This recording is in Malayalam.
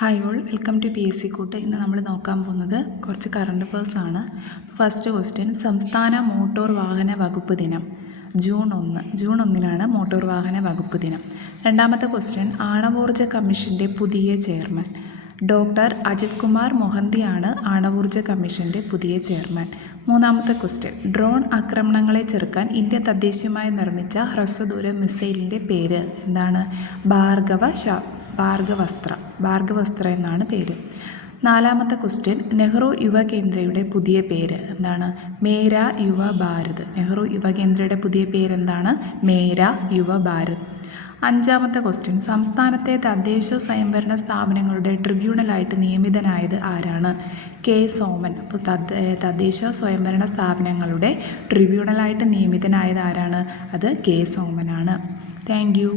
Hi all, welcome to PSC കൂട്ട്. ഇന്ന് നമ്മൾ നോക്കാൻ പോകുന്നത് കുറച്ച് കറണ്ട് അഫയേഴ്സ് ആണ്. ഫസ്റ്റ് ക്വസ്റ്റ്യൻ, സംസ്ഥാന മോട്ടോർ വാഹന വകുപ്പ് ദിനം ജൂൺ 1 മോട്ടോർ വാഹന വകുപ്പ് ദിനം. രണ്ടാമത്തെ ക്വസ്റ്റ്യൻ, ആണവോർജ കമ്മീഷൻ്റെ പുതിയ ചെയർമാൻ ഡോക്ടർ അജിത് കുമാർ മൊഹന്തിയാണ് ആണവോർജ കമ്മീഷൻ്റെ പുതിയ ചെയർമാൻ. മൂന്നാമത്തെ ക്വസ്റ്റ്യൻ, ഡ്രോൺ ആക്രമണങ്ങളെ ചെറുക്കാൻ ഇന്ത്യ തദ്ദേശീയമായി നിർമ്മിച്ച ഹ്രസ്വദൂര മിസൈലിൻ്റെ പേര് എന്താണ്? ഭാർഗവസ്ത്ര എന്നാണ് പേര്. നാലാമത്തെ ക്വസ്റ്റ്യൻ, നെഹ്റു യുവകേന്ദ്രയുടെ പുതിയ പേര് എന്താണ്? മേരാ യുവ ഭാരത്. നെഹ്റു യുവകേന്ദ്രയുടെ പുതിയ പേരെന്താണ്? മേരാ യുവ ഭാരത്. അഞ്ചാമത്തെ ക്വസ്റ്റ്യൻ, സംസ്ഥാനത്തെ തദ്ദേശ സ്വയംഭരണ സ്ഥാപനങ്ങളുടെ ട്രിബ്യൂണലായിട്ട് നിയമിതനായത് ആരാണ്? കെ സോമൻ. അപ്പോൾ തദ്ദേശ സ്വയംഭരണ സ്ഥാപനങ്ങളുടെ ട്രിബ്യൂണലായിട്ട് നിയമിതനായത് ആരാണ്? അത് കെ സോമനാണ്. Thank you.